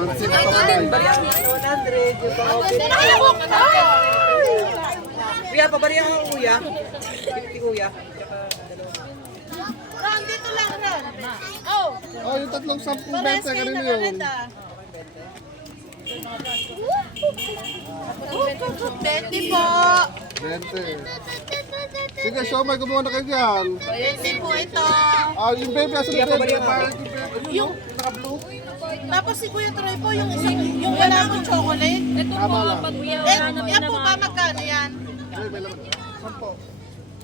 Pansit kamay. 100. Kuya, pabarihan ako kuya. 50 kuya. Ron, dito lang, Ron. Oh, yung tatlong 10 benta, ganun yun. 20 po. 20. Sige, show may gumawa na kayo dyan. 20 po ito. Ah, yung baby, asan yung baby? Yung tapos si Kuya Troy po, yung isang, yung wala po chocolate. Ito po, pag Yan po ba, magkano yan? Ay, may laman. 10.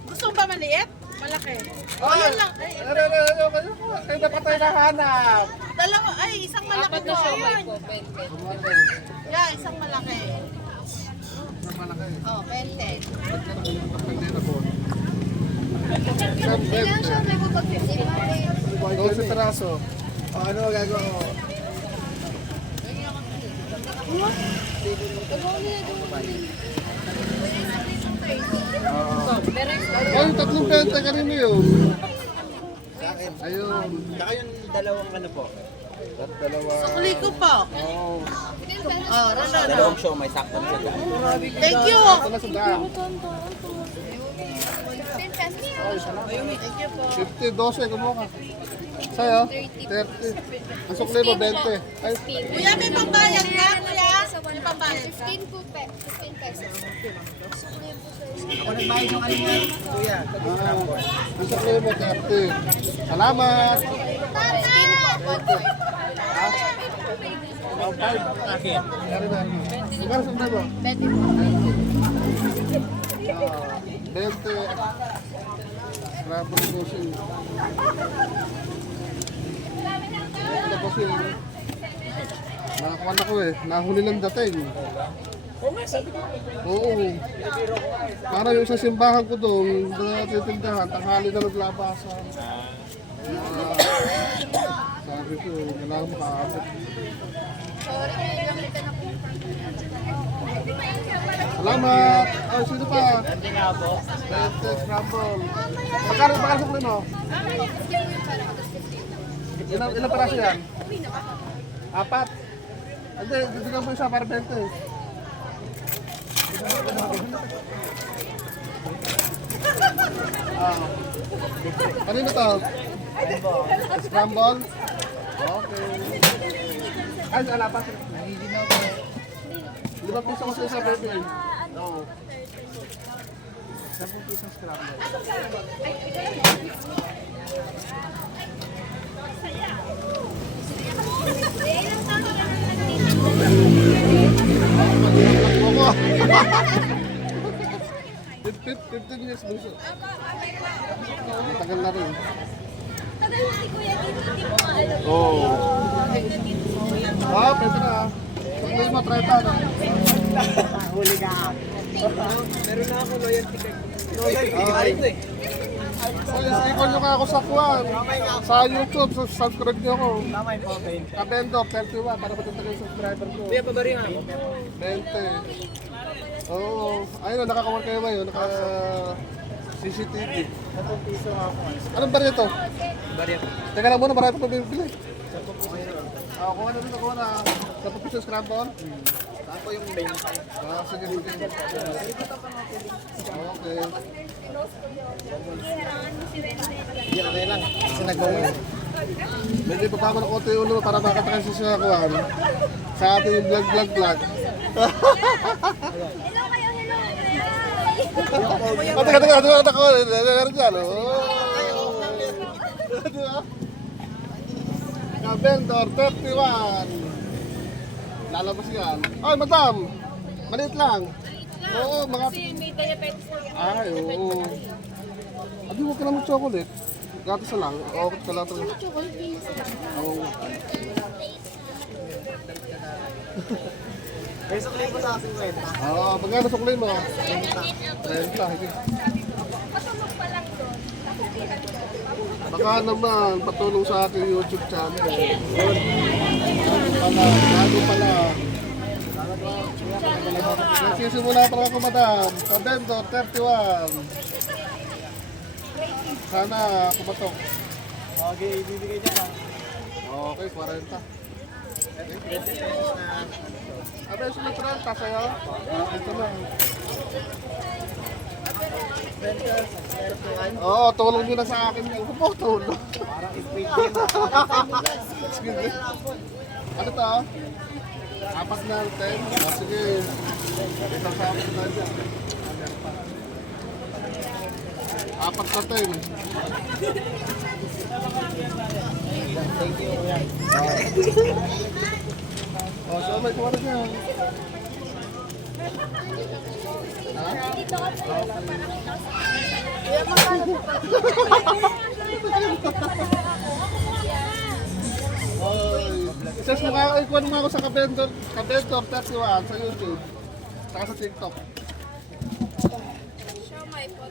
Gusto mo ba maliit? Malaki. O, yun lang. Ay, Kayo dapat tayo nahanap. dalawa, ay, isang malaki apat po. na siomay Ayan. po, 20. Gumawa tayo. Yeah, isang malaki. Isang malaki. Oh, 20. Ba't ka nakapagpapagday na po? Isang 20. 12 peraso. O, ano gagawa ko? Oh, yung tatlong benta kanino yun? Ayun. Saka yung dalawang ano po. Dalawa. Sukli ko po. Oh. Oh, Ron. Dalawang show, may sakto na siya. Thank you. Ito na sa daan. Thank you po. 50, 12, kumuha ka. Sa'yo? 30. Ang sukli mo, 20. Ay, Kuya, may pambayad ka, Kuya? May pambayad ka? 15 pesos. Ako nagbayad yung ano niya, kuya. ang sukli mo, 30. Salamat! 15 po, 1 Oh, 5. Akin. Kari ba? Magkano sukli mo? 20 po. 20. Grabe na bossing. Ito na bossing. Nakakuha na ko eh. Nahuli lang dating. Oo. Para yung sa simbahan ko doon, na titindahan, tanghali na naglabasan. Sabi ko, kailangan makaabot. Sorry, may gamit ka na po. Salamat! Oh, sino pa? Bente, scramble. Magkano sukli mo? Ilang paraso yan? 4. Hindi, bigyan mo isa para 20. Ah. Kanino to? Scramble? Okay. Ay, wala pa. 5 piso ko sa isa, baby. Oo. 10 piso scramble. Momo. 15 years bunso. Tagal na rin. Tagal na si Kuya dito, hindi mo maalam. Oo. Ah, pwede na. Sukli mo, 30 na. Huli ka. Meron na ako loyalty card. Loyalty. I-call nyo ka ako sa Kwan. Sa YouTube, subscribe nyo ako. Tama yung okay. Kabendo, 31 para matanda kayo subscriber ko. Kuya, pabarihan ako. 20. Oo. Ayun, nakakawal kayo ngayon. Naka CCTV. 10 piso ako. Anong bar ito? Barihan. Teka lang muna, marami pa bibili. Kuha na rin ako na 10 piso scramble. Ako yung 20. Sige, sige. Okay. Hindi, okay lang. Kasi nagbawa. Medyo pa ng konti ulo para makatakan siya sa kuhan. Sa ating vlog. Hello kayo, hello. Teka, ako. Meron dyan, oh. Diba? Kabendor, 31. Lalabas yan. Ay, madam! Maliit lang. Oo, mga... Kasi may diabetes na. Ay, oo. Abi, huwag ka naman chocolate. Gatas na lang. Oo, ka lang ito. Chocolate please. Oo. May sukli po sa aking kwenta. Oo, magkano sukli mo? 30. Higit. Patulog pa lang doon. Baka naman, patulong sa aking YouTube channel. Yun. Pala. Nagsisimula pa ako, madam. Kabendo, 31. Sana kumatok. Okay, ibibigay niya pa. Okay, 40. Ano yung sunod rin? Kasayo? Ito na. Oo, tulong nyo na sa akin. Ano po, tulong? Sige. Ano to? Apat na 10? Oh, sige. Isang sa akin na dyan. Apat na 10. Oh, so may kuha na dyan. Dito ka po. Oy. Sis, ikuha naman ako sa Kabendor 31 sa YouTube. Saka sa TikTok. Siomay po.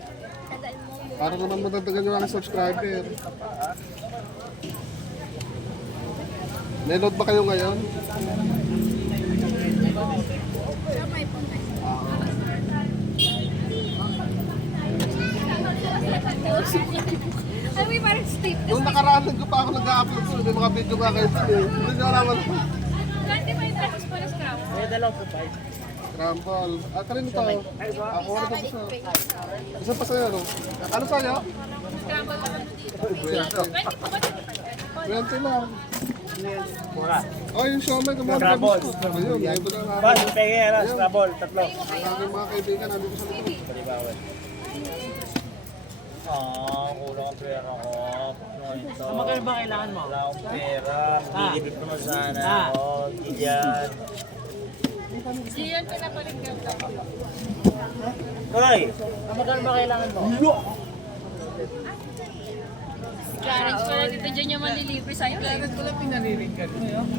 Tandaan mo mo. Para naman madagdagan yung aking subscriber. May load ba kayo ngayon? Siomay po. Ay, may parang steep. Nung nakaraan ko pa ako nag-upload ko, may mga video nga kayo dun eh. Hindi nyo alaman. 25 pesos po na scrap. Scramble. Ah, kanino to? Ako na to isa. Isa pa sa'yo, no? Ano sa'yo? Scramble pa lang dito. 20. 20 po ba? 25 20 lang. Mura. Oh, yung Xiaomi, kumari ka Scrabble. gusto. Ayun, may iba na Bas, pege, Scrabble, tatlo. ang aking mga kaibigan, nandito sa likod. Palibawal. Kulang ang pera ko. Magkano ba kailangan mo? Wala akong pera. Lilibig naman sana ako. Diyan. Diyan ko na paligyan. Hoy! Magkano ba kailangan mo? Clarence ko lang dito dyan yung malilibre sa'yo. Clarence ko lang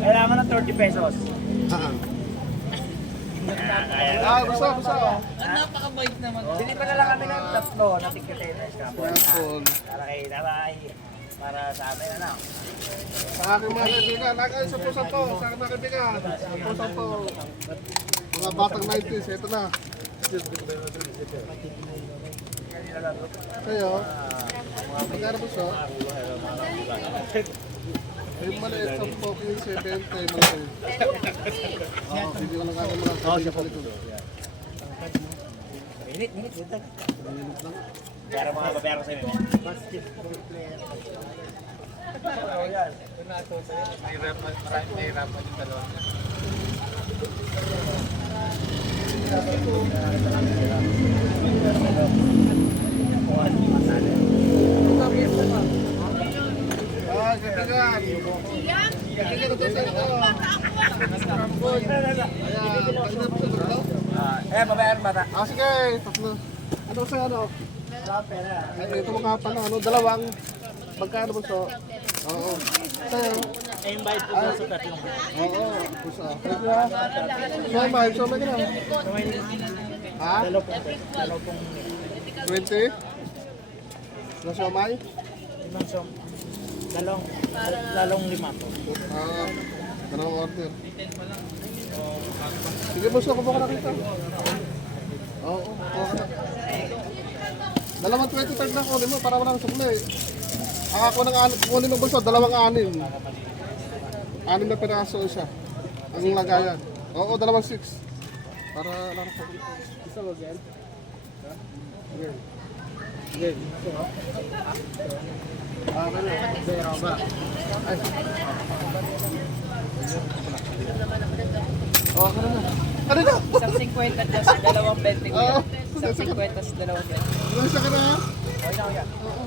Kailangan ng 30 pesos. Ah, basta. Napakabait naman. Bili pa na lang kami ng tatlo na tigkatay na Scrabble. Scrabble. Para sa amin na lang. Sa aking mga kaibigan, lagay sa puso to. Sa aking mga kaibigan, sa puso to. Mga batang 90s, ito na. Kayo, magkano puso? Yung maliit sa poking 70, malaki. Oo, video lang ako mga kaibigan sa likod. Minit. Minute lang. Pero mga babayaro sa inyo. Ah, kaibigan. Kaibigan ito sa ito. Ayan, pagkakita po sa tatlo. Babayaro bata. Ah, sige, tatlo. Ano sa ano? Ay, ito mga pala, ano, dalawang. Magkano po so? Oo. Sa'yo? Yung bayad po sa tatlong. Oo, puso. Thank you ha. Somay ka na. Ha? 20? Na somay? Lalong lima po. Ah, ganang order. Sige boss, kuha ko na kita. Oo, kuha ka na. Dalawang 23 na kunin mo para walang sukli. Ako kunin mo boss, dalawang anim. Anim na peraso isa. Ang lagayan. Oo, dalawang 6. Para lang sa isa mo gan. Okay. Okay. Ah, ano? Ba. Ay. Oh, ano na? Ano na? Isang 50 tas dalawang 20 ko. Oo. Isang 50 tas dalawang 20. Ano sa kana? Okay na, kuya. Oo.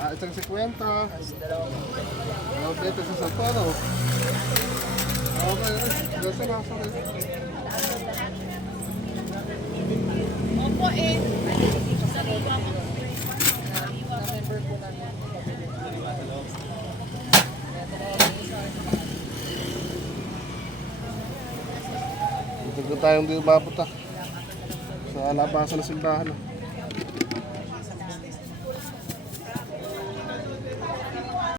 Ah, isang 50. Dalawang 20 sa sampo, ano? Okay. Gasa na, sorry. Opo eh. Dito tayong di umabot ah. Sa labasan ng simbahan.